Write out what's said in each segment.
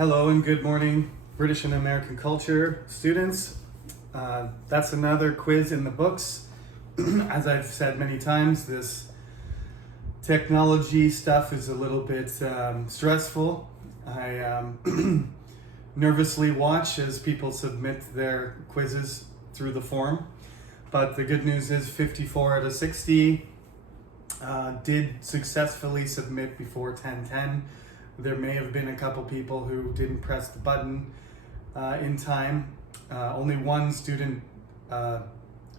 Hello and good morning, British and American culture students. That's another quiz in the books. As I've said many times, this technology stuff is a little bit stressful. I nervously watch as people submit their quizzes through the form. But the good news is 54 out of 60 did successfully submit before 10:10. There may have been a couple people who didn't press the button in time. Only one student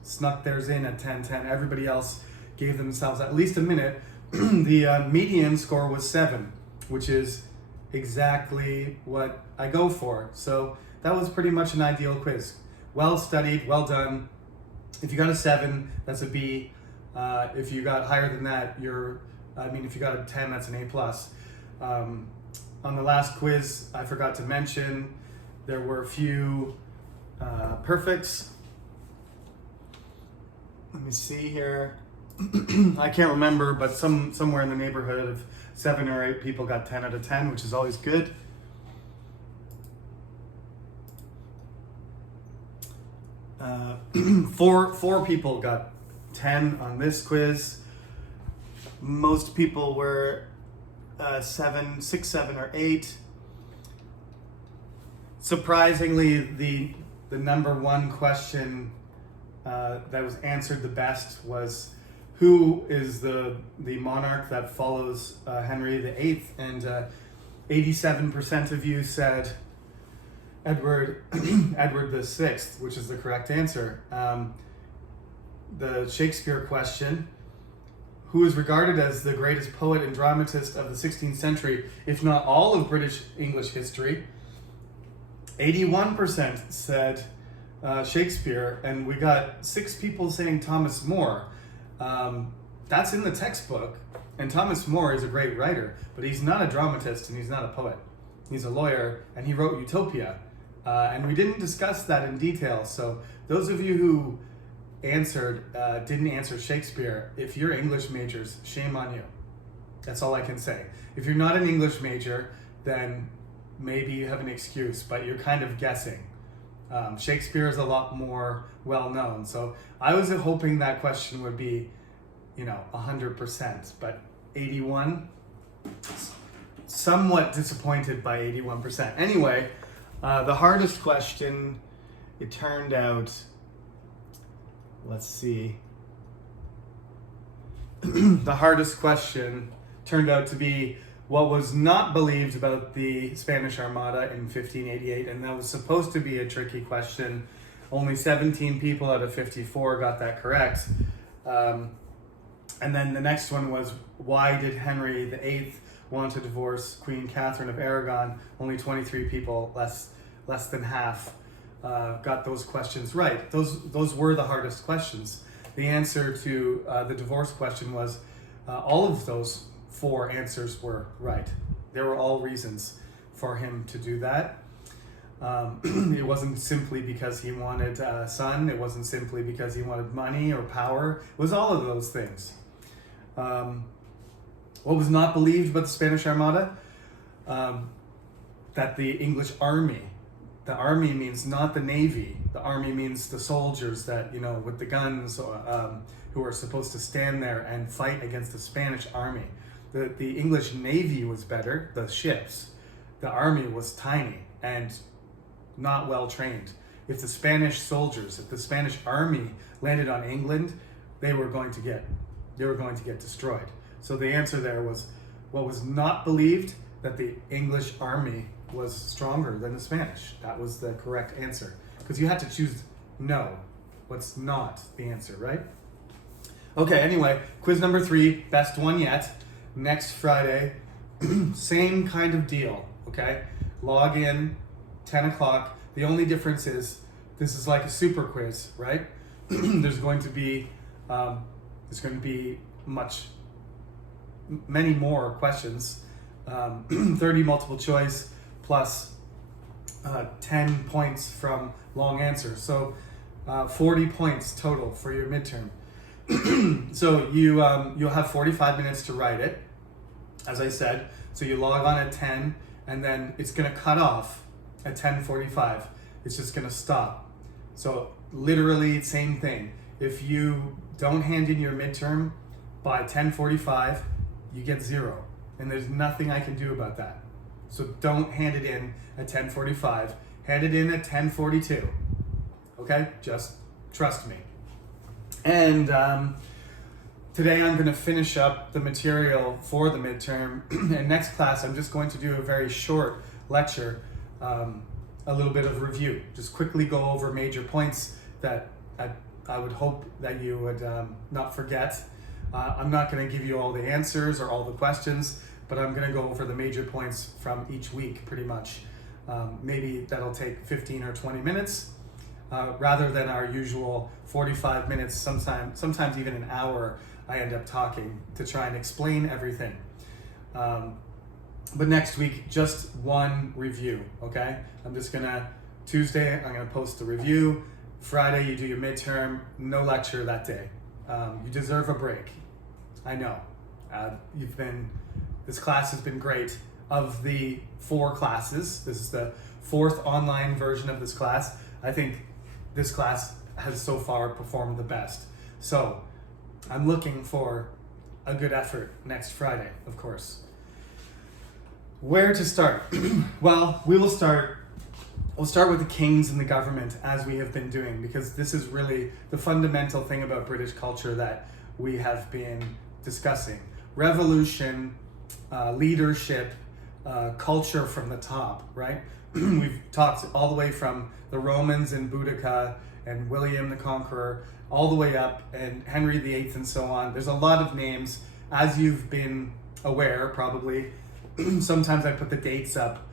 snuck theirs in at 10:10. Everybody else gave themselves at least a minute. The median score was 7, which is exactly what I go for. So that was pretty much an ideal quiz. Well studied, well done. If you got a 7, that's a B. If you got higher than that, if you got a 10, that's an A+. On the last quiz, I forgot to mention, there were a few perfects. Let me see here. I can't remember, but somewhere in the neighborhood of 7 or 8 people got 10 out of 10, which is always good. Four people got 10 on this quiz. Most people were 6, 7, or 8. Surprisingly, the number one question that was answered the best was, who is the monarch that follows Henry VIII? And 87% of you said Edward VI, which is the correct answer. The Shakespeare question: who is regarded as the greatest poet and dramatist of the 16th century, if not all of British English history? 81% said Shakespeare, and we got 6 people saying Thomas More. That's in the textbook, and Thomas More is a great writer, but he's not a dramatist and he's not a poet. He's a lawyer, and he wrote Utopia. And we didn't discuss that in detail, so those of you who didn't answer Shakespeare, if you're English majors, shame on you. That's all I can say. If you're not an English major, then maybe you have an excuse, but you're kind of guessing. Shakespeare is a lot more well known, so I was hoping that question would be 100%, but 81, somewhat disappointed by 81%. Anyway, the hardest question, it turned out, let's see. The hardest question turned out to be what was not believed about the Spanish Armada in 1588, and that was supposed to be a tricky question. Only 17 people out of 54 got that correct. And then the next one was, why did Henry VIII want to divorce Queen Catherine of Aragon? Only 23 people, less than half, got those questions right. Those were the hardest questions. The answer to the divorce question was all of those 4 answers were right. There were all reasons for him to do that. It wasn't simply because he wanted a son. It wasn't simply because he wanted money or power. It was all of those things. What was not believed about the Spanish Armada? That the English army, the army means not the navy. The army means the soldiers that, with the guns, who are supposed to stand there and fight against the Spanish army. The English navy was better, the ships. The army was tiny and not well trained. If the Spanish army landed on England, they were going to get destroyed. So the answer there was, what was not believed, that the English army was stronger than the Spanish. That was the correct answer. Because you had to choose no. What's not the answer, right? Okay, anyway, quiz number 3, best one yet. Next Friday, same kind of deal, okay? Log in, 10 o'clock. The only difference is, this is like a super quiz, right? There's going to be many more questions. 30 multiple choice plus 10 points from long answers. So 40 points total for your midterm. So you'll have 45 minutes to write it, as I said. So you log on at 10, and then it's going to cut off at 10:45. It's just going to stop. So literally same thing. If you don't hand in your midterm by 10:45, you get 0. And there's nothing I can do about that. So don't hand it in at 10:45. Hand it in at 10:42. Okay? Just trust me. And today I'm going to finish up the material for the midterm. And next class I'm just going to do a very short lecture, a little bit of review. Just quickly go over major points that I would hope that you would not forget. I'm not going to give you all the answers or all the questions, but I'm going to go over the major points from each week pretty much. Maybe that'll take 15 or 20 minutes rather than our usual 45 minutes, sometimes even an hour I end up talking to try and explain everything. But next week, just one review, okay? Tuesday, I'm gonna post the review. Friday, you do your midterm, no lecture that day. You deserve a break. I know. This class has been great. Of the 4 classes, this is the 4th online version of this class. I think this class has so far performed the best. So I'm looking for a good effort next Friday, of course. Where to start? Well, we'll start with the kings and the government, as we have been doing, because this is really the fundamental thing about British culture that we have been discussing. Revolution, leadership, culture from the top, right? We've talked all the way from the Romans and Boudica and William the Conqueror, all the way up, and Henry VIII and so on. There's a lot of names, as you've been aware, probably. Sometimes I put the dates up,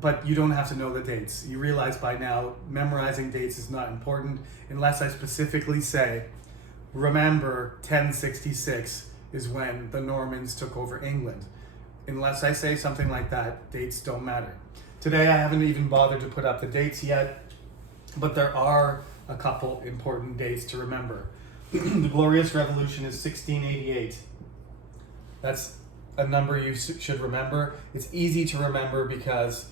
but you don't have to know the dates. You realize by now, memorizing dates is not important unless I specifically say, remember 1066 is when the Normans took over England. Unless I say something like that, dates don't matter. Today I haven't even bothered to put up the dates yet, but there are a couple important dates to remember. The Glorious Revolution is 1688. That's a number you should remember. It's easy to remember because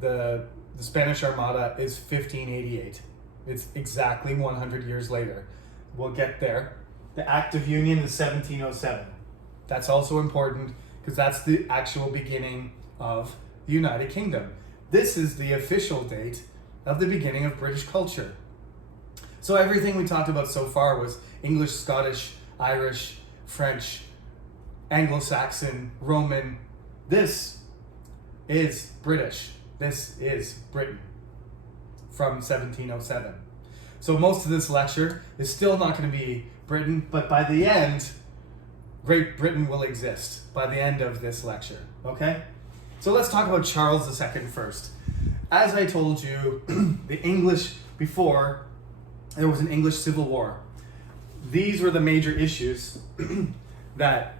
the Spanish Armada is 1588. It's exactly 100 years later. We'll get there. The Act of Union is 1707. That's also important because that's the actual beginning of the United Kingdom. This is the official date of the beginning of British culture. So everything we talked about so far was English, Scottish, Irish, French, Anglo-Saxon, Roman. This is British. This is Britain from 1707. So most of this lecture is still not going to be Britain, but by the end, Great Britain will exist by the end of this lecture, okay? So let's talk about Charles II first. As I told you, the English, before, there was an English Civil War. These were the major issues that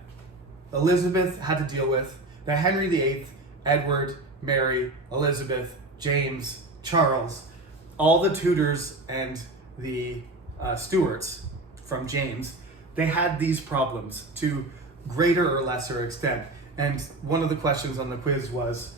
Elizabeth had to deal with, that Henry VIII, Edward, Mary, Elizabeth, James, Charles, all the Tudors and the Stuarts from James, they had these problems to greater or lesser extent. And one of the questions on the quiz was,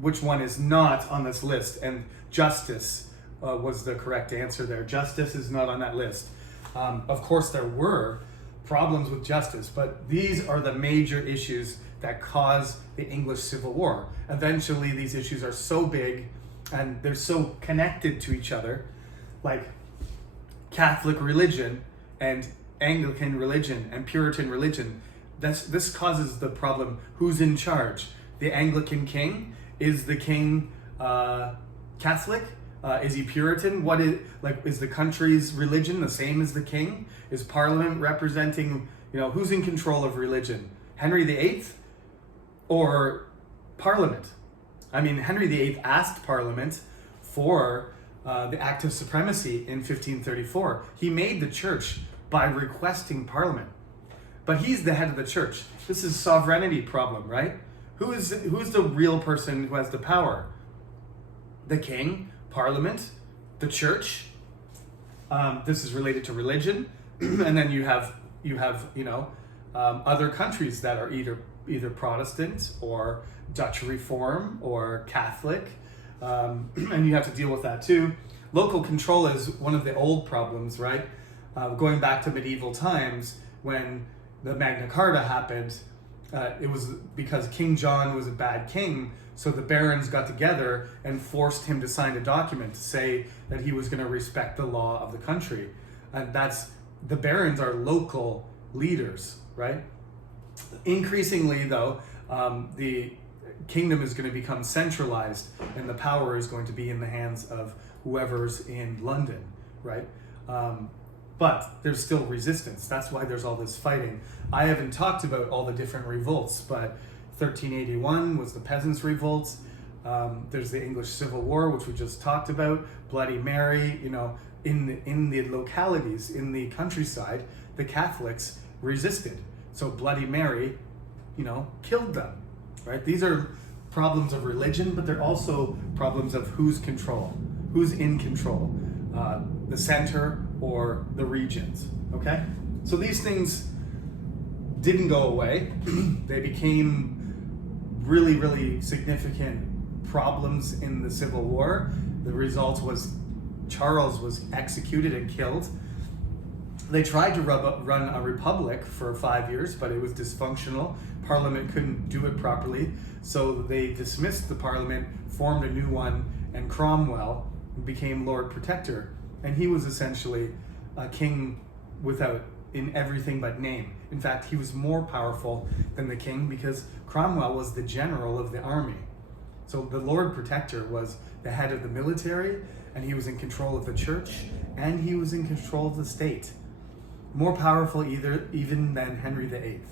which one is not on this list? And justice was the correct answer there. Justice is not on that list. Of course, there were problems with justice, but these are the major issues that caused the English Civil War. Eventually, these issues are so big and they're so connected to each other, like Catholic religion and Anglican religion and Puritan religion. This causes the problem, who's in charge? The Anglican king? Is the king Catholic? Is he Puritan? Is the country's religion the same as the king? Is Parliament representing, who's in control of religion? Henry VIII or Parliament? I mean, Henry VIII asked Parliament for the Act of Supremacy in 1534. He made the church by requesting Parliament. But he's the head of the church. This is a sovereignty problem, right? Who's the real person who has the power? The king, Parliament, the church. This is related to religion, and then you have other countries that are either either Protestant or Dutch Reform or Catholic, and you have to deal with that too. Local control is one of the old problems, right? Going back to medieval times when the Magna Carta happened, it was because King John was a bad king, so the barons got together and forced him to sign a document to say that he was going to respect the law of the country. And the barons are local leaders, right? Increasingly, though, the kingdom is going to become centralized, and the power is going to be in the hands of whoever's in London, right? But there's still resistance. That's why there's all this fighting. I haven't talked about all the different revolts, but 1381 was the Peasants' Revolt. There's the English Civil War, which we just talked about. Bloody Mary, in the localities, in the countryside, the Catholics resisted. So Bloody Mary, killed them, right? These are problems of religion, but they're also problems of who's in control, the center or the regions, okay? So these things didn't go away. They became really, really significant problems in the Civil War. The result was Charles was executed and killed. They tried to run a republic for 5 years, but it was dysfunctional. Parliament couldn't do it properly, so they dismissed the parliament, formed a new one, and Cromwell became Lord Protector. And he was essentially a king in everything but name. In fact, he was more powerful than the king because Cromwell was the general of the army. So the Lord Protector was the head of the military, and he was in control of the church, and he was in control of the state. More powerful even than Henry VIII.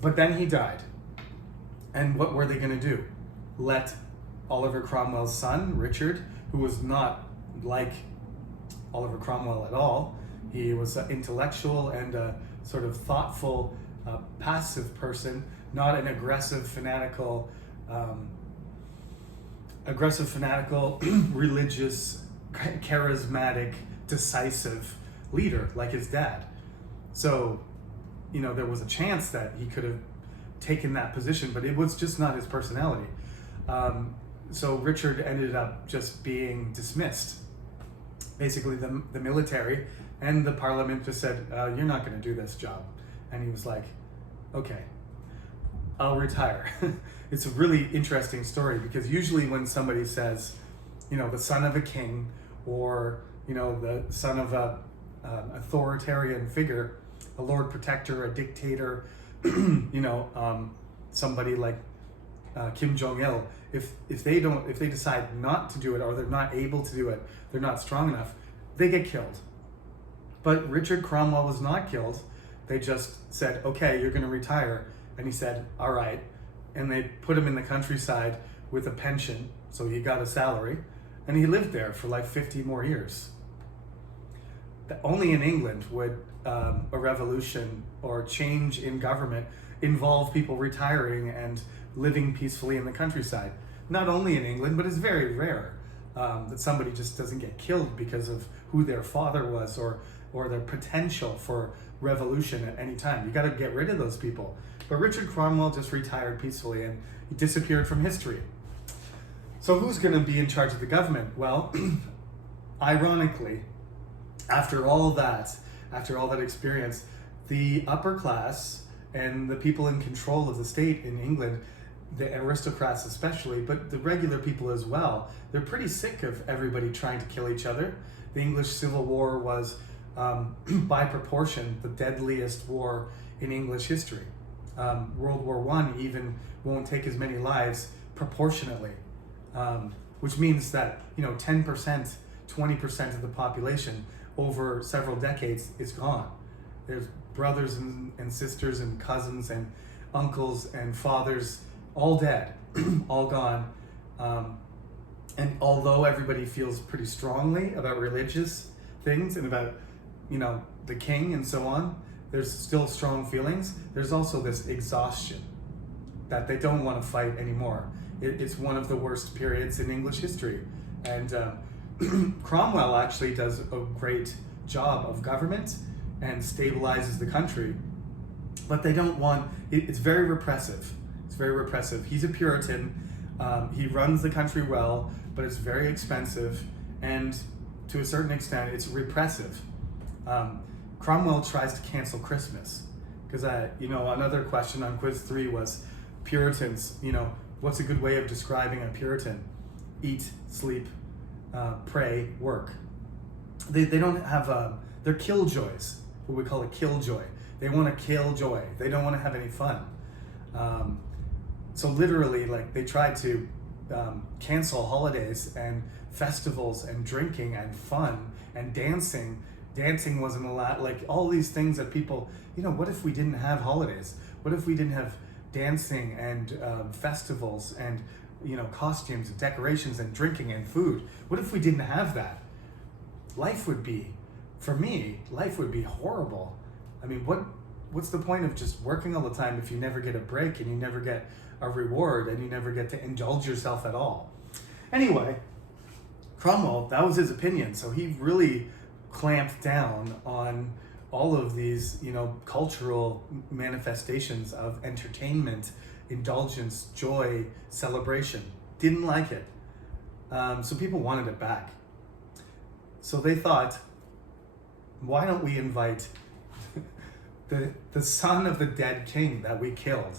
But then he died. And what were they going to do? Let Oliver Cromwell's son, Richard, who was not like Oliver Cromwell at all. He was an intellectual and a sort of thoughtful, passive person, not an aggressive, fanatical, religious, charismatic, decisive leader like his dad. So, there was a chance that he could have taken that position, but it was just not his personality. So Richard ended up just being dismissed. Basically, the military and the parliament just said, you're not going to do this job. And he was like, okay, I'll retire. It's a really interesting story because usually when somebody says, the son of a king or, the son of a authoritarian figure, a Lord Protector, a dictator, somebody like Kim Jong-il, if they decide not to do it or they're not able to do it, they're not strong enough, they get killed. But Richard Cromwell was not killed. They just said, okay, you're going to retire. And he said, all right. And they put him in the countryside with a pension, so he got a salary, and he lived there for like 50 more years. Only in England would a revolution or change in government involve people retiring and living peacefully in the countryside. Not only in England, but it's very rare that somebody just doesn't get killed because of who their father was or their potential for revolution at any time. You got to get rid of those people. But Richard Cromwell just retired peacefully and he disappeared from history. So who's going to be in charge of the government? Well, ironically, after all that experience, the upper class and the people in control of the state in England, the aristocrats especially, but the regular people as well, they're pretty sick of everybody trying to kill each other. The English Civil War was, by proportion, the deadliest war in English history. World War I even won't take as many lives proportionately, which means that 10%, 20% of the population over several decades is gone. There's brothers and sisters and cousins and uncles and fathers all dead, all gone. And although everybody feels pretty strongly about religious things and about the king and so on, there's still strong feelings. There's also this exhaustion that they don't want to fight anymore. It's one of the worst periods in English history. And Cromwell actually does a great job of government and stabilizes the country. but they don't want, it's very repressive. It's very repressive. He's a Puritan. He runs the country well, but it's very expensive, and to a certain extent, it's repressive. Cromwell tries to cancel Christmas because another question on quiz 3 was Puritans. What's a good way of describing a Puritan? Eat, sleep, pray, work. They don't have they're killjoys. What we call a killjoy. They want to kill joy. They don't want to have any fun. So literally, like, they tried to cancel holidays and festivals and drinking and fun and dancing. Dancing wasn't allowed. Like, all these things that people, what if we didn't have holidays? What if we didn't have dancing and festivals and costumes and decorations and drinking and food? What if we didn't have that? Life would be horrible. I mean, what's the point of just working all the time if you never get a break and you never get a reward and you never get to indulge yourself at all? Anyway, Cromwell, that was his opinion, so he really clamped down on all of these, cultural manifestations of entertainment, indulgence, joy, celebration. Didn't like it. So people wanted it back. So they thought, why don't we invite the son of the dead king that we killed,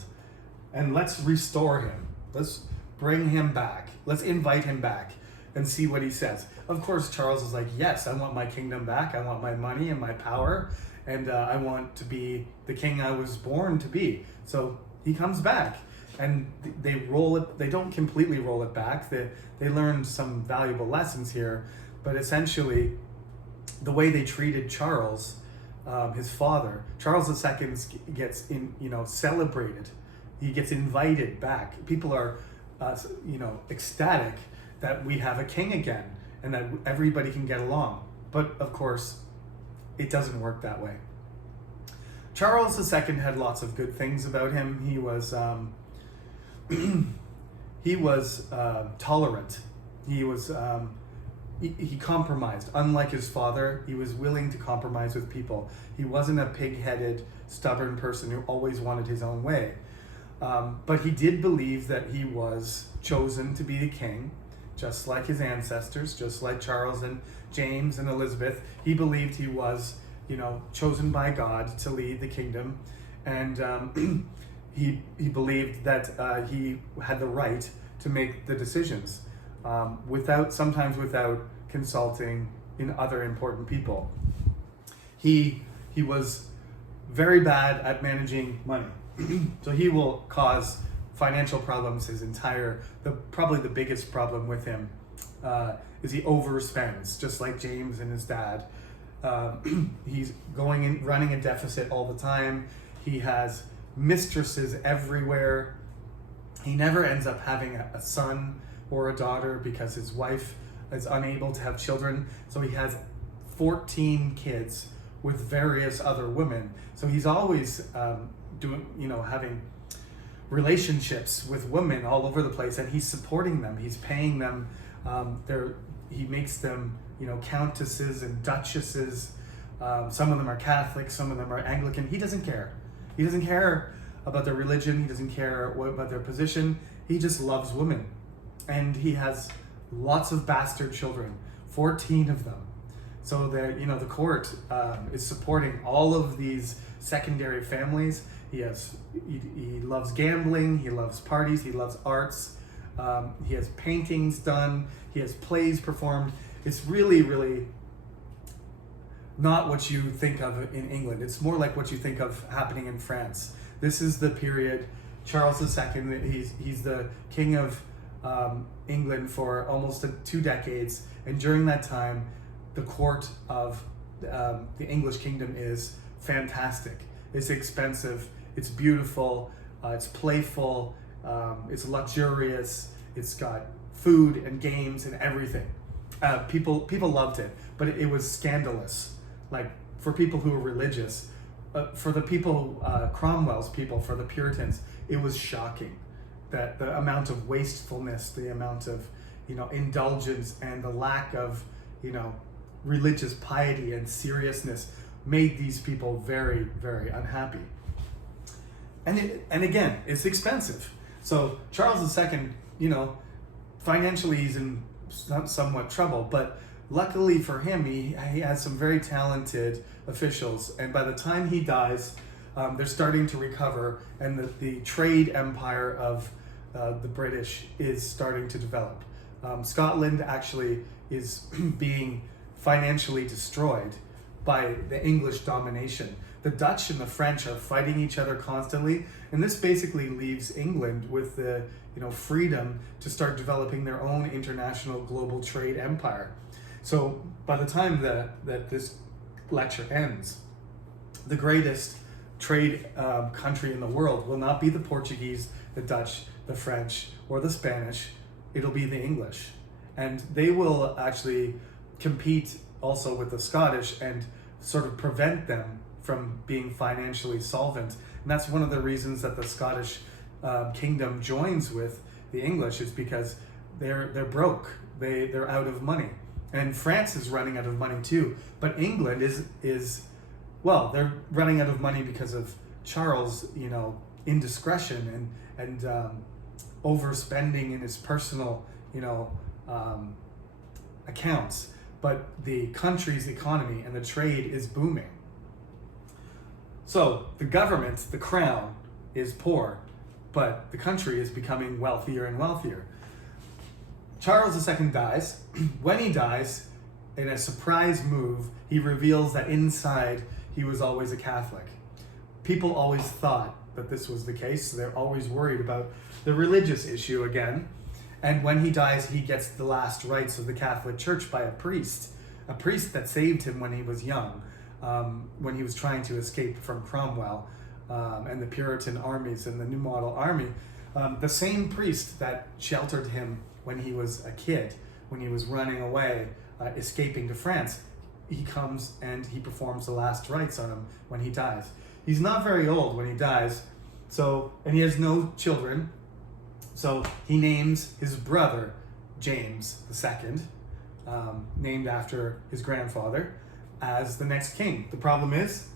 and let's restore him. Let's bring him back. Let's invite him back and see what he says. Of course, Charles is like, yes, I want my kingdom back. I want my money and my power, and I want to be the king I was born to be. So he comes back, and they roll it. They don't completely roll it back. They learned some valuable lessons here, but essentially, the way they treated Charles, his father, Charles II gets celebrated. He gets invited back. People are, ecstatic that we have a king again and that everybody can get along. But of course, it doesn't work that way. Charles II had lots of good things about him. He was tolerant. He was he compromised. Unlike his father, he was willing to compromise with people. He wasn't a pig-headed, stubborn person who always wanted his own way. But he did believe that he was chosen to be the king, just like his ancestors, just like Charles and James and Elizabeth. He believed he was, chosen by God to lead the kingdom, and he believed that he had the right to make the decisions, sometimes without consulting other important people. He was very bad at managing money. So he will cause financial problems probably the biggest problem with him is he overspends, just like James and his dad. He's running a deficit all the time. He has mistresses everywhere. He never ends up having a son or a daughter because his wife is unable to have children. So he has 14 kids with various other women. So he's always having relationships with women all over the place, and he's supporting them. He's paying them. He makes them, countesses and duchesses. Some of them are Catholic, some of them are Anglican. He doesn't care. He doesn't care about their religion. He doesn't care about their position. He just loves women, and he has lots of bastard children, 14 of them. So the court is supporting all of these secondary families. He loves gambling. He loves parties. He loves arts. He has paintings done. He has plays performed. It's really, really not what you think of in England. It's more like what you think of happening in France. This is the period, Charles II, he's the king of England for almost 2 decades. And during that time, the court of the English kingdom is fantastic. It's expensive. It's beautiful. It's playful. It's luxurious. It's got food and games and everything. People loved it, but it was scandalous. Like, for people who were religious, for the people, Cromwell's people, for the Puritans, it was shocking that the amount of wastefulness, the amount of, indulgence, and the lack of, religious piety and seriousness made these people very, very unhappy. and again, it's expensive. So Charles II, financially he's in somewhat trouble, but luckily for him, he has some very talented officials, and by the time he dies, they're starting to recover, and the trade empire of the British is starting to develop. Scotland actually is being financially destroyed by the English domination. The Dutch and the French are fighting each other constantly, and this basically leaves England with the freedom to start developing their own international global trade empire. So by the time that this lecture ends, the greatest trade country in the world will not be the Portuguese, the Dutch, the French, or the Spanish. It'll be the English. And they will actually compete also with the Scottish and sort of prevent them from being financially solvent. And that's one of the reasons that the Scottish kingdom joins with the English, is because they're broke. They're out of money. And France is running out of money too. But England is they're running out of money because of Charles, indiscretion and overspending in his personal, accounts. But the country's economy and the trade is booming. So the government, the crown, is poor, but the country is becoming wealthier and wealthier. Charles II dies. When he dies, in a surprise move, he reveals that inside he was always a Catholic. People always thought that this was the case, so they're always worried about the religious issue again. And when he dies, he gets the last rites of the Catholic Church by a priest that saved him when he was young, when he was trying to escape from Cromwell and the Puritan armies and the New Model Army. The same priest that sheltered him when he was a kid, when he was running away, escaping to France, he comes and he performs the last rites on him when he dies. He's not very old when he dies, and he has no children, so he names his brother James II, named after his grandfather, as the next king. The problem is,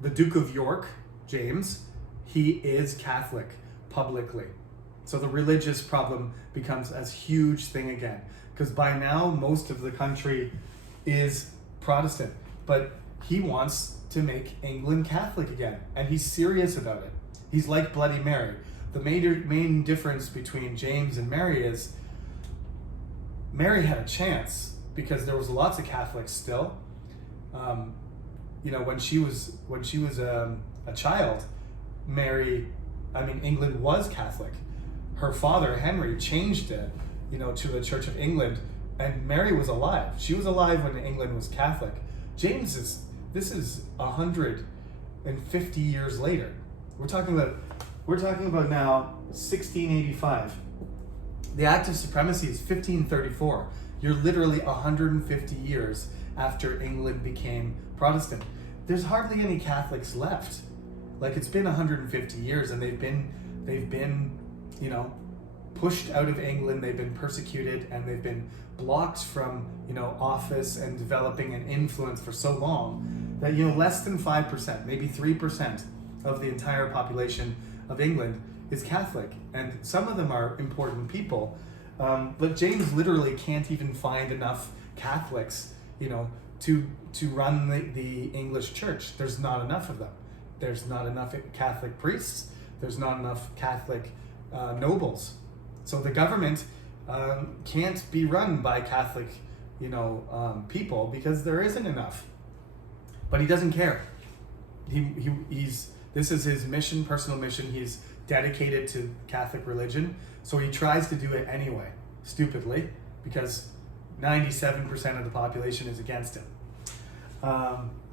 the Duke of York, James, he is Catholic publicly. So the religious problem becomes a huge thing again, because by now most of the country is Protestant, but he wants to make England Catholic again, and he's serious about it. He's like Bloody Mary. The main difference between James and Mary is Mary had a chance because there was lots of Catholics still. When she was a child, England was Catholic. Her father Henry changed it, to the Church of England, and Mary was alive. She was alive when England was Catholic. This is 150 years later. We're talking about now 1685. The Act of Supremacy is 1534. You're literally 150 years after England became Protestant. There's hardly any Catholics left. It's been 150 years, and they've been pushed out of England. They've been persecuted, and they've been blocked from office and developing an influence for so long that less than 5%, maybe 3% of the entire population of England is Catholic, and some of them are important people, but James literally can't even find enough Catholics to run the English church. There's not enough of them. There's not enough Catholic priests. There's not enough Catholic nobles. So the government can't be run by Catholic people because there isn't enough. But he doesn't care. This is his mission, personal mission. He's dedicated to Catholic religion, so he tries to do it anyway, stupidly, because 97% of the population is against him.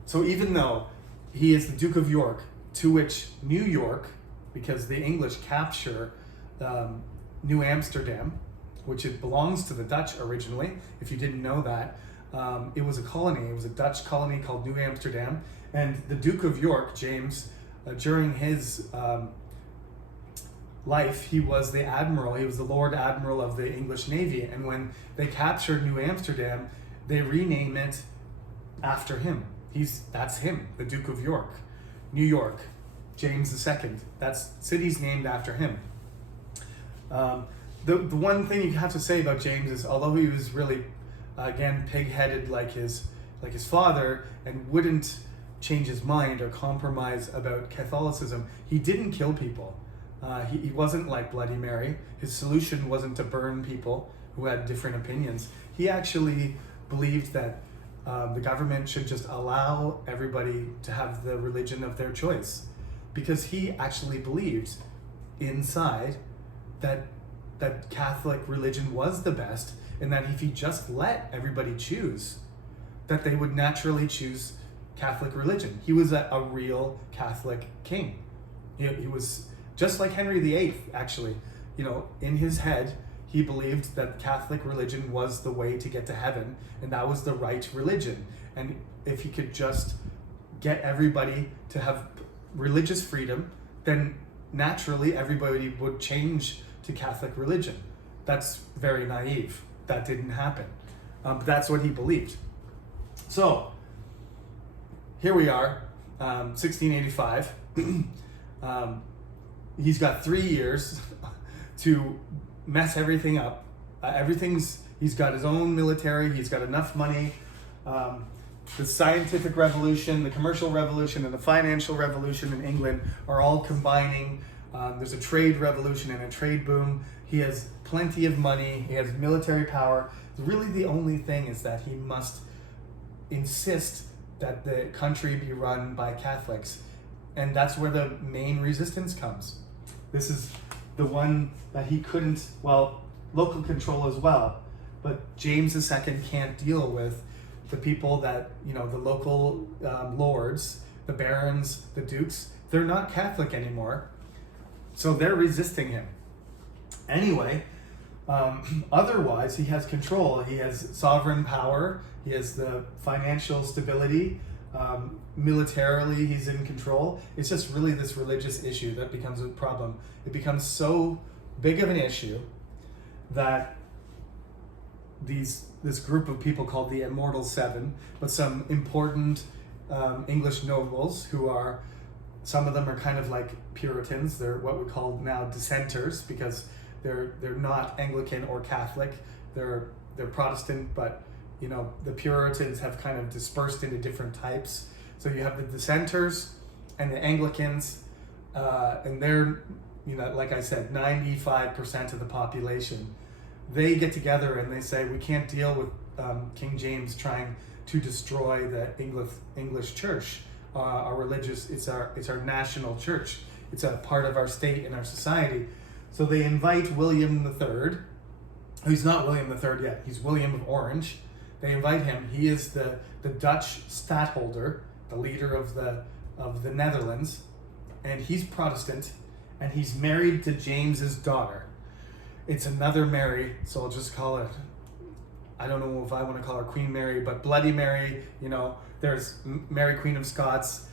So even though he is the Duke of York, to which New York, because the English capture New Amsterdam, which it belongs to the Dutch originally, if you didn't know that, it was a colony. It was a Dutch colony called New Amsterdam, and the Duke of York, James, during his life, he was the admiral. He was the Lord Admiral of the English Navy, and when they captured New Amsterdam, they rename it after him. That's him, the Duke of York. New York, James II. That's city's named after him. The one thing you have to say about James is, although he was really, again, pig-headed like his father, and wouldn't change his mind or compromise about Catholicism, he didn't kill people. He wasn't like Bloody Mary. His solution wasn't to burn people who had different opinions. He actually believed that the government should just allow everybody to have the religion of their choice, because he actually believed inside that Catholic religion was the best, and that if he just let everybody choose, that they would naturally choose Catholic religion. He was a real Catholic king. He was just like Henry VIII, actually. In his head, he believed that Catholic religion was the way to get to heaven, and that was the right religion. And if he could just get everybody to have religious freedom, then naturally everybody would change to Catholic religion. That's very naive. That didn't happen. But that's what he believed. So, here we are, 1685. He's got 3 years to mess everything up. He's got his own military, he's got enough money. The scientific revolution, the commercial revolution, and the financial revolution in England are all combining. There's a trade revolution and a trade boom. He has plenty of money, he has military power. Really the only thing is that he must insist that the country be run by Catholics. And that's where the main resistance comes. This is the one that he couldn't, local control as well, but James II can't deal with the people that, the local lords, the barons, the dukes, they're not Catholic anymore, so they're resisting him. Anyway, otherwise he has control, he has sovereign power, he has the financial stability, militarily he's in control. It's just really this religious issue that becomes a problem. It becomes so big of an issue that this group of people called the Immortal Seven, but some important English nobles who are, some of them are kind of like Puritans. They're what we call now dissenters, because they're not Anglican or Catholic. They're Protestant, but the Puritans have kind of dispersed into different types. So you have the dissenters and the Anglicans, and they're, like I said, 95% of the population. They get together and they say, we can't deal with King James trying to destroy the English church. Our religious, it's our national church. It's a part of our state and our society. So they invite William III, who's not William III yet, he's William of Orange. They invite him. He is the Dutch stadtholder, the leader of the Netherlands, and he's Protestant, and he's married to James's daughter. It's another Mary, so I'll just call it, I don't know if I want to call her Queen Mary, but Bloody Mary. There's Mary Queen of Scots.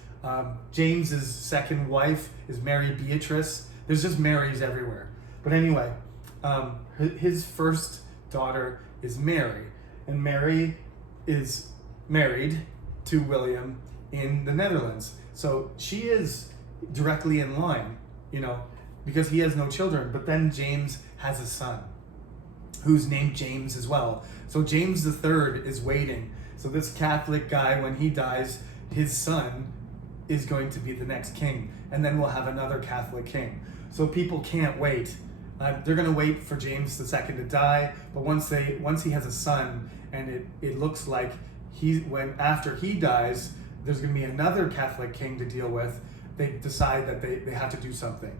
James's second wife is Mary Beatrice. There's just Marys everywhere. But anyway, his first daughter is Mary. And Mary is married to William in the Netherlands. So she is directly in line, because he has no children. But then James has a son who's named James as well. So James III is waiting. So this Catholic guy, when he dies, his son is going to be the next king. And then we'll have another Catholic king. So people can't wait. They're going to wait for James II to die, but once he has a son, and it looks like after he dies, there's going to be another Catholic king to deal with, they decide that they have to do something.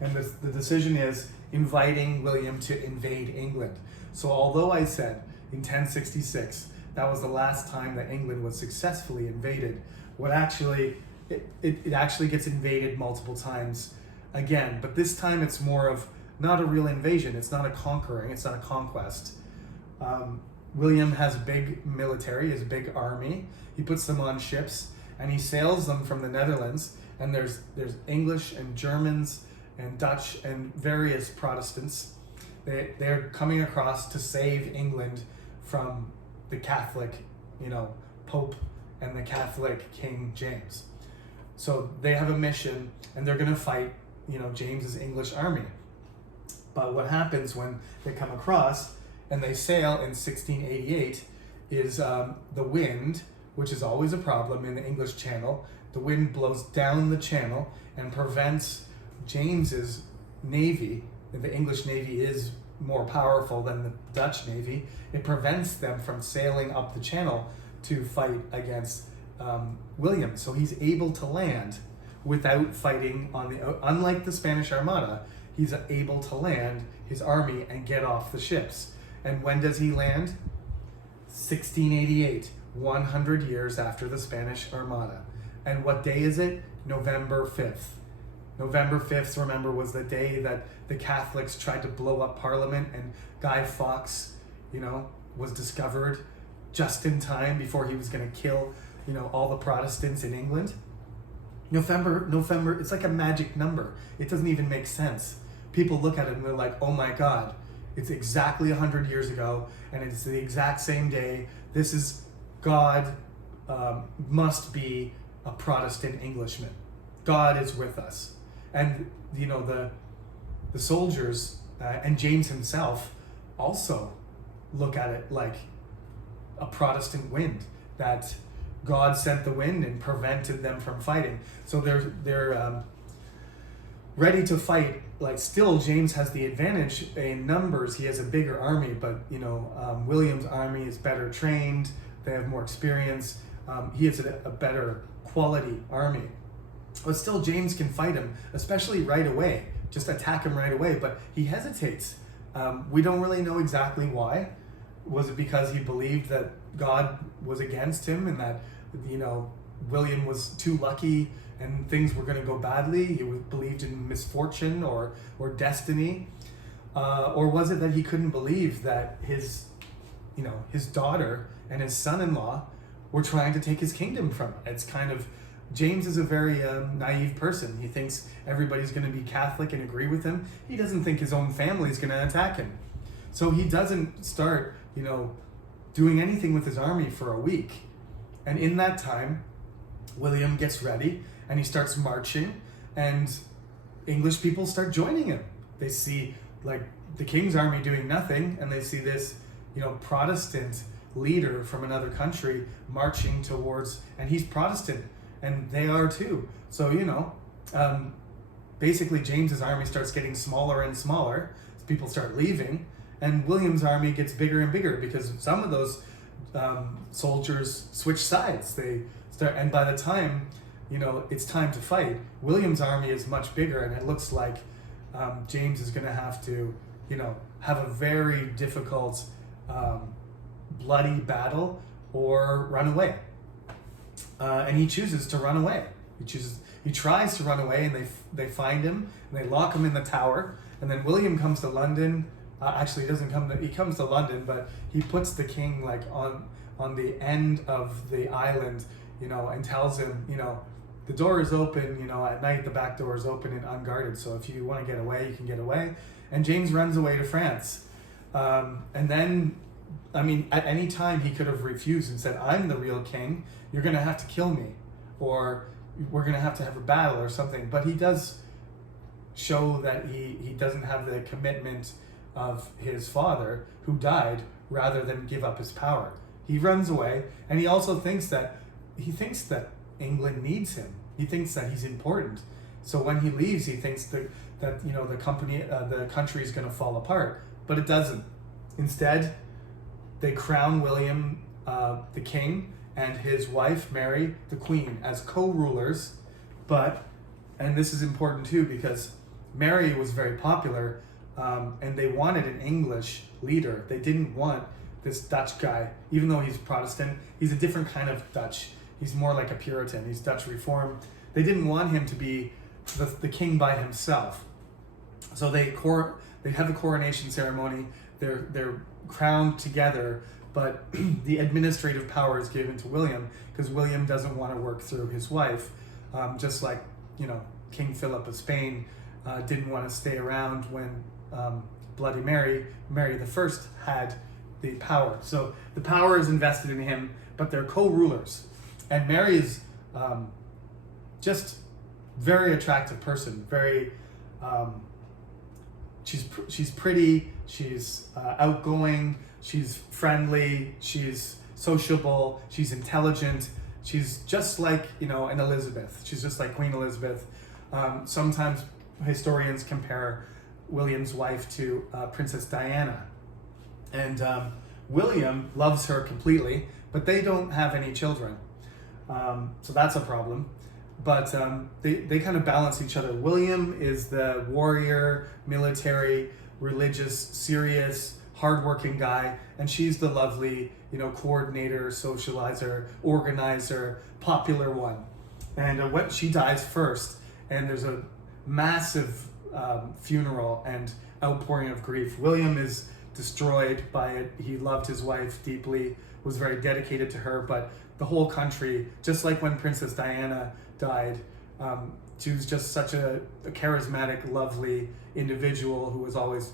And the decision is inviting William to invade England. So although I said in 1066 that was the last time that England was successfully invaded, it actually gets invaded multiple times again, but this time it's more of not a real invasion. It's not a conquering, it's not a conquest. William has a big military, has a big army. He puts them on ships and he sails them from the Netherlands, and there's English and Germans and Dutch and various Protestants. They're coming across to save England from the Catholic, Pope and the Catholic King James. So they have a mission, and they're going to fight, James's English army. But what happens when they come across and they sail in 1688 is the wind, which is always a problem in the English Channel. The wind blows down the channel and prevents James's navy. The English navy is more powerful than the Dutch navy. It prevents them from sailing up the channel to fight against William. So he's able to land without fighting unlike the Spanish Armada, he's able to land his army and get off the ships. And when does he land? 1688, 100 years after the Spanish Armada. And what day is it? November 5th. November 5th, remember, was the day that the Catholics tried to blow up Parliament, and Guy Fawkes, was discovered just in time before he was going to kill, all the Protestants in England. November, it's like a magic number. It doesn't even make sense. People look at it and they're like, oh my God, it's exactly 100 years ago, and it's the exact same day. This is God must be a Protestant Englishman. God is with us. And, the soldiers and James himself also look at it like a Protestant wind, that God sent the wind and prevented them from fighting. So they're ready to fight. Like, still, James has the advantage in numbers. He has a bigger army, but William's army is better trained. They have more experience. He has a better quality army. But still, James can fight him, especially right away. Just attack him right away. But he hesitates. We don't really know exactly why. Was it because he believed that God was against him and that, William was too lucky and things were going to go badly? He believed in misfortune or destiny? Or was it that he couldn't believe that his daughter and his son-in-law were trying to take his kingdom from him? It's kind of, James is a very naive person. He thinks everybody's going to be Catholic and agree with him. He doesn't think his own family is going to attack him. So he doesn't start, doing anything with his army for a week. And in that time, William gets ready and he starts marching, and English people start joining him. They see like the king's army doing nothing, and they see this, Protestant leader from another country marching towards, and he's Protestant, and they are too. So, basically James's army starts getting smaller and smaller. People start leaving, and William's army gets bigger and bigger because some of those soldiers switch sides. They start, and by the time, it's time to fight, William's army is much bigger, and it looks like James is going to have to, have a very difficult, bloody battle or run away. And he chooses to run away. He tries to run away, and they find him and they lock him in the tower. And then William comes to London. Actually, he comes to London, but he puts the king like on the end of the island, and tells him, the door is open, at night the back door is open and unguarded. So if you want to get away, you can get away. And James runs away to France. And then, at any time he could have refused and said, I'm the real king, you're going to have to kill me, or we're going to have a battle or something. But he does show that he doesn't have the commitment of his father, who died, rather than give up his power. He runs away, and he also thinks that England needs him. He thinks that he's important. So when he leaves, he thinks that the country is going to fall apart, but it doesn't. Instead, they crown William the king and his wife Mary the queen as co-rulers. And this is important too, because Mary was very popular, and they wanted an English leader. They didn't want this Dutch guy. Even though he's Protestant, he's a different kind of Dutch. He's more like a Puritan. He's Dutch Reform. They didn't want him to be the king by himself. So they have the coronation ceremony. They're crowned together, but the administrative power is given to William, because William doesn't want to work through his wife, just like King Philip of Spain didn't want to stay around when Bloody Mary I, had the power. So the power is invested in him, but they're co-rulers. And Mary is just very attractive person. Very, she's pretty. She's outgoing. She's friendly. She's sociable. She's intelligent. She's just like, an Elizabeth. She's just like Queen Elizabeth. Sometimes historians compare William's wife to Princess Diana. And William loves her completely, but they don't have any children. So that's a problem. But they kind of balance each other. William is the warrior, military, religious, serious, hardworking guy, and she's the lovely, coordinator, socializer, organizer, popular one. And when she dies first, and there's a massive funeral and outpouring of grief. William is destroyed by it. He loved his wife deeply, was very dedicated to her, but the whole country, just like when Princess Diana died, she was just such a charismatic, lovely individual who was always,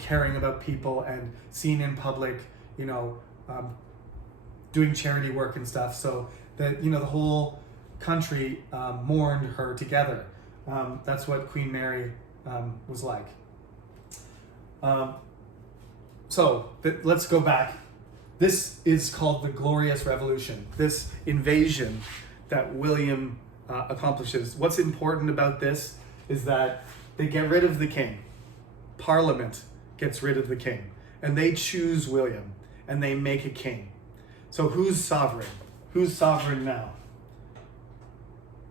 caring about people and seen in public, doing charity work and stuff. So that, the whole country mourned her together. That's what Queen Mary was like. Let's go back. This is called the Glorious Revolution, this invasion that William accomplishes. What's important about this is that they get rid of the king. Parliament gets rid of the king, and they choose William, and they make a king. So who's sovereign? Who's sovereign now?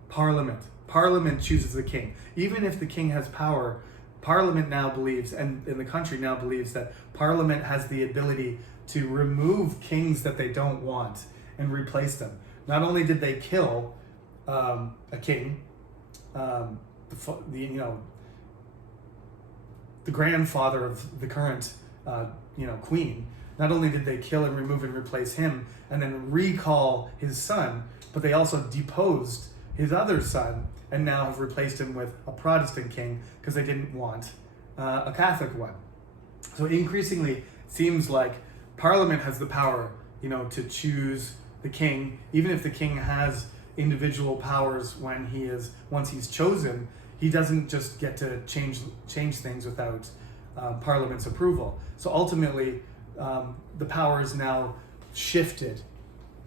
Parliament. Parliament chooses the king. Even if the king has power, Parliament now believes, and the country now believes, that Parliament has the ability to remove kings that they don't want and replace them. Not only did they kill a king, the grandfather of the current, queen. Not only did they kill and remove and replace him, and then recall his son, but they also deposed his other son, and now have replaced him with a Protestant king because they didn't want a Catholic one. So increasingly, seems like Parliament has the power, to choose the king, even if the king has individual powers once he's chosen. He doesn't just get to change things without Parliament's approval. So ultimately, the power is now shifted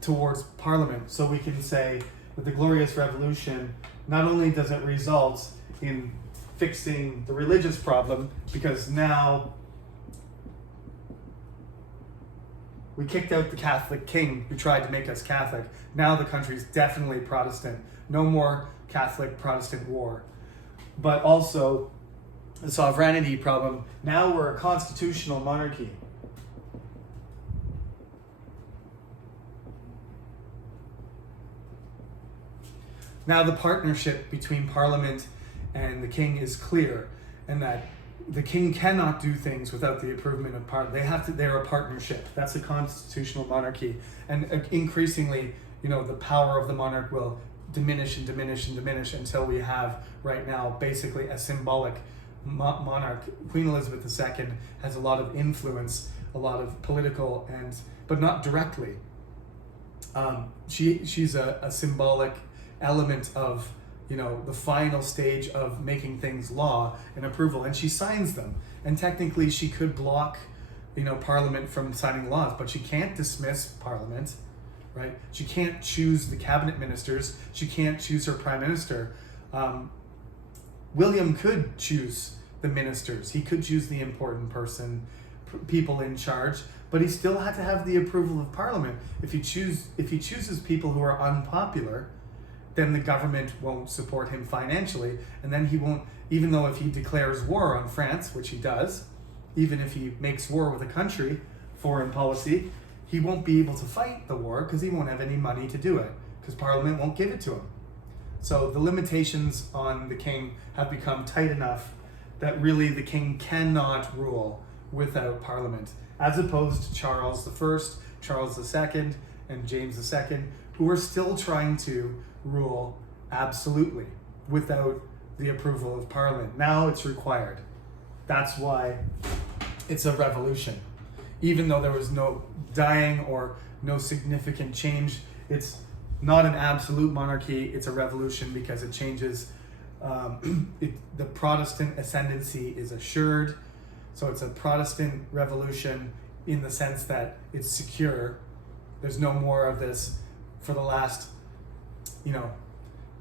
towards Parliament. So we can say that the Glorious Revolution, not only does it result in fixing the religious problem, because now we kicked out the Catholic king who tried to make us Catholic. Now the country's definitely Protestant. No more Catholic-Protestant war. But also the sovereignty problem. Now we're a constitutional monarchy. Now the partnership between Parliament and the king is clear, and that the king cannot do things without the approval of Parliament. They're a partnership. That's a constitutional monarchy. And increasingly, the power of the monarch will diminish and diminish and diminish until we have right now basically a symbolic monarch. Queen Elizabeth II has a lot of influence, a lot of political, but not directly. She's a symbolic element of the final stage of making things law and approval, and she signs them. And technically she could block Parliament from signing laws, but she can't dismiss Parliament, right? She can't choose the cabinet ministers. She can't choose her prime minister. William could choose the ministers. He could choose the important people in charge, but he still had to have the approval of Parliament. If he chooses people who are unpopular, then the government won't support him financially, and then he won't, even though if he declares war on France, which he does, even if he makes war with a country, foreign policy, he won't be able to fight the war because he won't have any money to do it, because Parliament won't give it to him. So the limitations on the king have become tight enough that really the king cannot rule without Parliament, as opposed to Charles I, Charles II, and James II, who are still trying to rule absolutely without the approval of Parliament. Now it's required. That's why it's a revolution. Even though there was no dying or no significant change, it's not an absolute monarchy. It's a revolution because it changes. The Protestant ascendancy is assured. So it's a Protestant revolution in the sense that it's secure. There's no more of this for the last,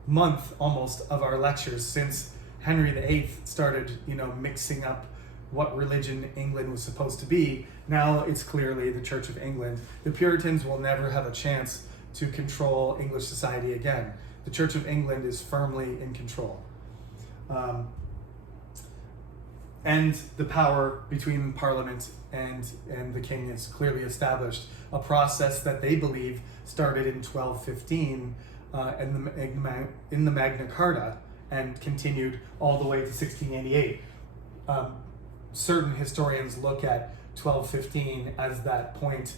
month almost of our lectures since Henry VIII started, mixing up what religion England was supposed to be. Now it's clearly the Church of England. The Puritans will never have a chance to control English society again. The Church of England is firmly in control. And the power between Parliament and the King is clearly established, a process that they believe started in 1215 in the Magna Carta and continued all the way to 1688. Certain historians look at 1215 as that point,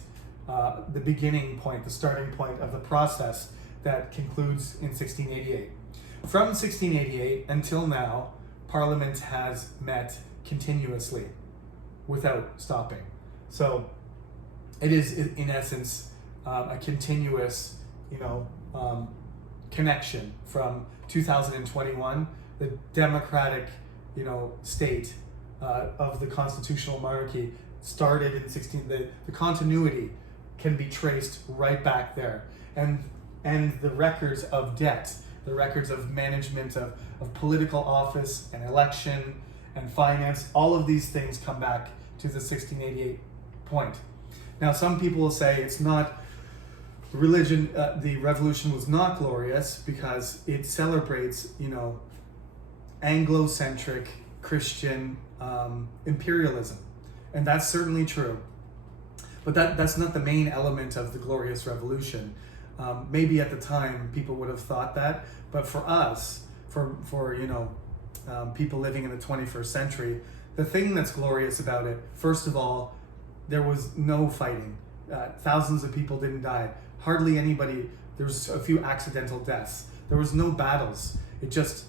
the beginning point, the starting point of the process that concludes in 1688. From 1688 until now, Parliament has met continuously without stopping. So it is, in essence, a continuous, connection from 2021, the democratic, state of the constitutional monarchy started in the continuity can be traced right back there. And the records of debt, the records of management of political office and election and finance, all of these things come back to the 1688 point. Now, some people will say it's not religion, the revolution was not glorious because it celebrates, Anglo-centric Christian imperialism. And that's certainly true. But that's not the main element of the Glorious Revolution. Maybe at the time people would have thought that, but for us, for people living in the 21st century, the thing that's glorious about it, first of all, there was no fighting. Thousands of people didn't die. Hardly anybody, there was a few accidental deaths. There was no battles. It just,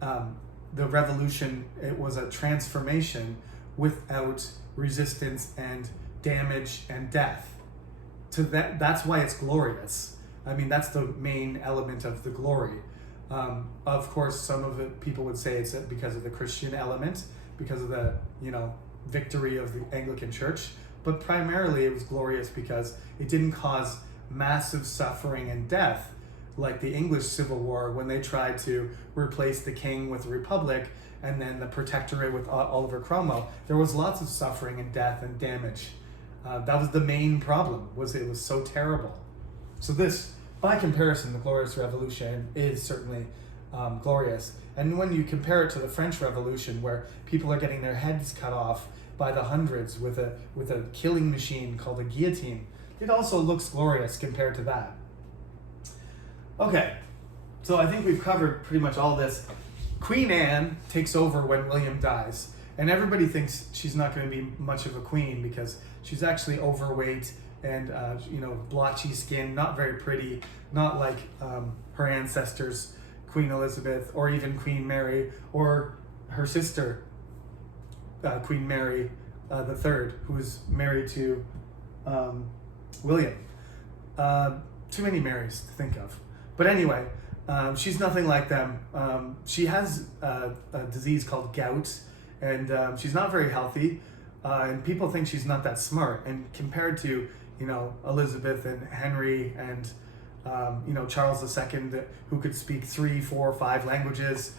the revolution, it was a transformation without resistance and damage and death. That's why it's glorious. I mean, that's the main element of the glory. Of course, some of it, people would say it's because of the Christian element, because of the, victory of the Anglican Church. But primarily it was glorious because it didn't cause massive suffering and death like the English Civil War when they tried to replace the king with a republic and then the protectorate with Oliver Cromwell. There was lots of suffering and death and damage. That was the main problem, was it was so terrible. So this, by comparison, the Glorious Revolution is certainly glorious. And when you compare it to the French Revolution, where people are getting their heads cut off by the hundreds with a killing machine called a guillotine, it also looks glorious compared to that. Okay, so I think we've covered pretty much all this. Queen Anne takes over when William dies, and everybody thinks she's not going to be much of a queen because she's actually overweight and blotchy skin, not very pretty, not like her ancestors, Queen Elizabeth or even Queen Mary or her sister, Queen Mary III, who was married to William. Too many Marys to think of. But anyway, she's nothing like them. She has a disease called gout, and she's not very healthy, and people think she's not that smart. And compared to, Elizabeth and Henry and, Charles II, who could speak 3, 4, 5 languages,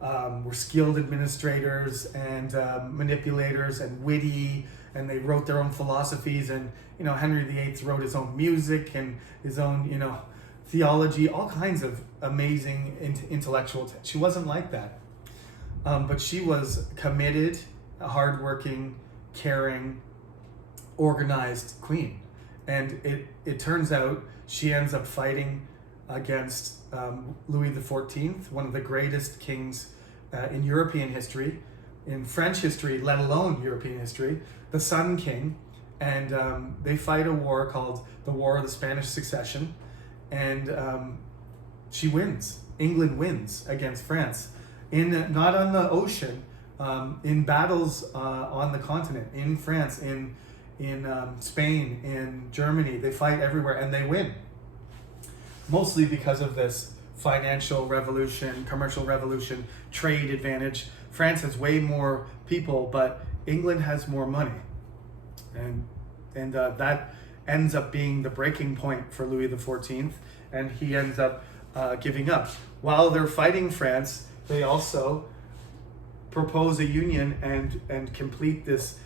were skilled administrators and manipulators and witty, and they wrote their own philosophies. And, Henry VIII wrote his own music and his own, theology, all kinds of amazing intellectual. She wasn't like that. But she was committed, hardworking, caring, organized queen. And it turns out she ends up fighting against Louis XIV, one of the greatest kings in European history, in French history, let alone European history, the Sun King. And they fight a war called the War of the Spanish Succession. And she wins. England wins against France. Not on the ocean, in battles on the continent, in France, in Spain, in Germany. They fight everywhere and they win. mostly because of this financial revolution, commercial revolution, trade advantage. France has way more people, but England has more money, and that ends up being the breaking point for Louis XIV, and he ends up giving up. While they're fighting France, they also propose a union and complete this,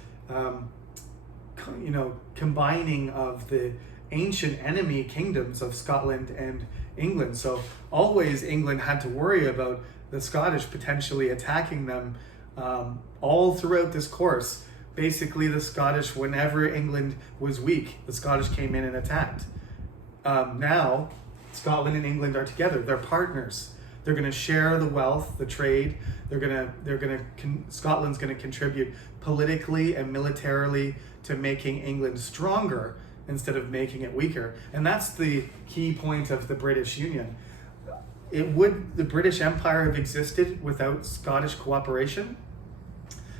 combining of the ancient enemy kingdoms of Scotland and England. So always England had to worry about the Scottish potentially attacking them all throughout this course. Basically, the Scottish, whenever England was weak, the Scottish came in and attacked. Now, Scotland and England are together. They're partners. They're going to share the wealth, the trade. Scotland's going to contribute politically and militarily to making England stronger instead of making it weaker. And that's the key point of the British Union. Would the British Empire have existed without Scottish cooperation?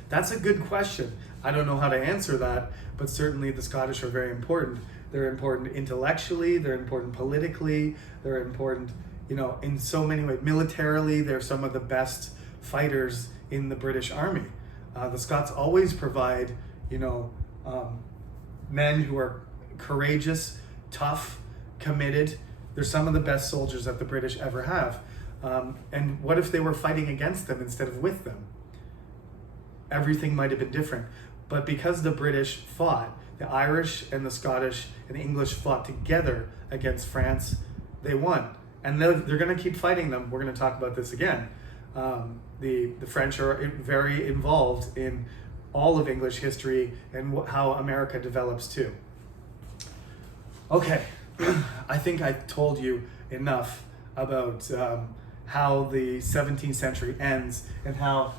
That's a good question. I don't know how to answer that, but certainly the Scottish are very important. They're important intellectually, they're important politically, they're important, in so many ways. Militarily, they're some of the best fighters in the British Army. The Scots always provide, men who are courageous, tough, committed. They're some of the best soldiers that the British ever have. And what if they were fighting against them instead of with them? Everything might have been different. But because the British fought, the Irish and the Scottish and the English fought together against France, they won. And they're going to keep fighting them. We're going to talk about this again. The French are very involved in all of English history and how America develops too. Okay, I think I told you enough about how the 17th century ends and how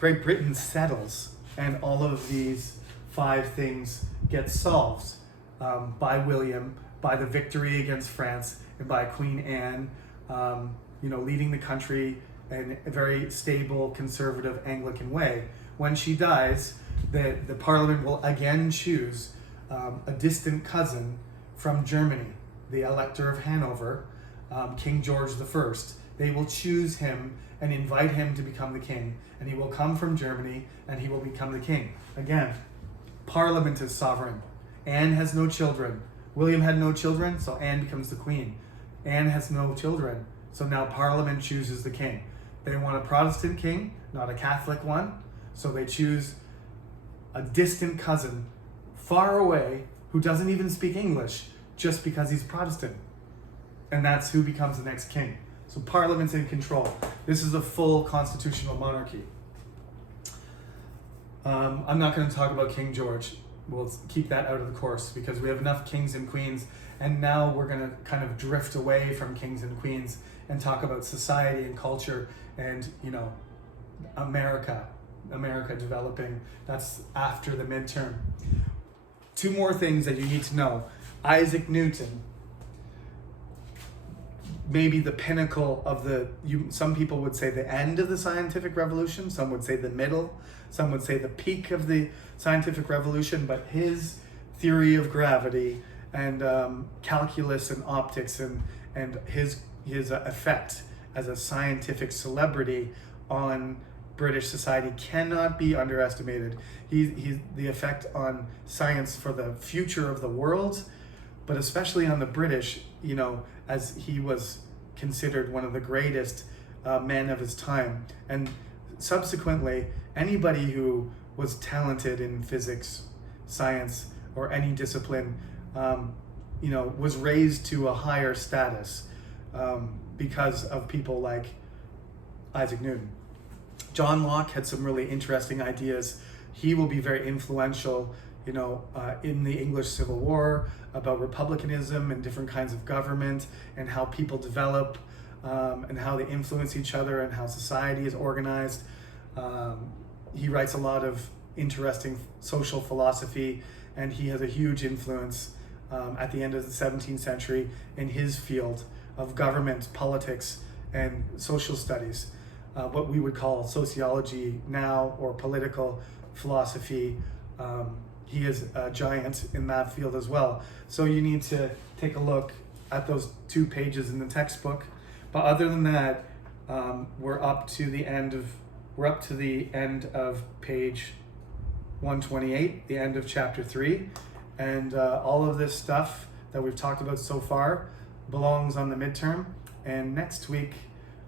Great Britain settles and all of these 5 things get solved by William, by the victory against France, and by Queen Anne, leading the country in a very stable, conservative Anglican way. When she dies, the Parliament will again choose a distant cousin from Germany, the Elector of Hanover, King George I. They will choose him and invite him to become the king, and he will come from Germany and he will become the king. Again, Parliament is sovereign. Anne has no children. William had no children, so Anne becomes the queen. Anne has no children, so now Parliament chooses the king. They want a Protestant king, not a Catholic one, so they choose a distant cousin far away who doesn't even speak English just because he's Protestant. And that's who becomes the next king. So Parliament's in control. This is a full constitutional monarchy. I'm not going to talk about King George. We'll keep that out of the course because we have enough kings and queens, and now we're going to kind of drift away from kings and queens and talk about society and culture and, America developing. That's after the midterm. 2 more things that you need to know. Isaac Newton, maybe the pinnacle of some people would say the end of the scientific revolution, some would say the middle, some would say the peak of the scientific revolution, but his theory of gravity and calculus and optics and his effect as a scientific celebrity on British society cannot be underestimated. He's the effect on science for the future of the world, but especially on the British, as he was considered one of the greatest men of his time. And subsequently, anybody who was talented in physics, science, or any discipline, was raised to a higher status because of people like Isaac Newton. John Locke had some really interesting ideas. He will be very influential, in the English Civil War, about republicanism and different kinds of government and how people develop and how they influence each other and how society is organized. He writes a lot of interesting social philosophy, and he has a huge influence at the end of the 17th century in his field of government, politics, and social studies. What we would call sociology now, or political philosophy. He is a giant in that field as well. So you need to take a look at those 2 pages in the textbook. But other than that, we're up to the end of page 128, the end of chapter 3, and all of this stuff that we've talked about so far belongs on the midterm. And next week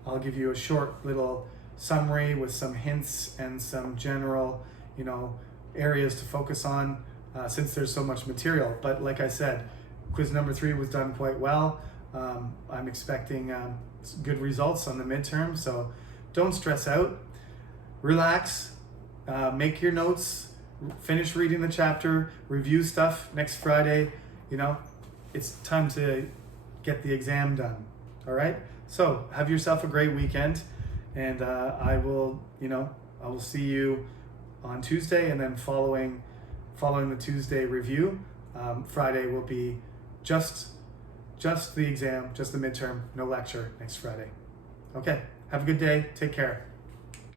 I'll give you a short little summary with some hints and some general, areas to focus on, since there's so much material. But like I said, quiz number 3 was done quite well. I'm expecting good results on the midterm, so don't stress out. Relax, make your notes, finish reading the chapter, review stuff next Friday. It's time to get the exam done. All right? So have yourself a great weekend, and I will see you on Tuesday, and then following the Tuesday review, Friday will be just the exam, just the midterm, no lecture next Friday. Okay, have a good day, take care.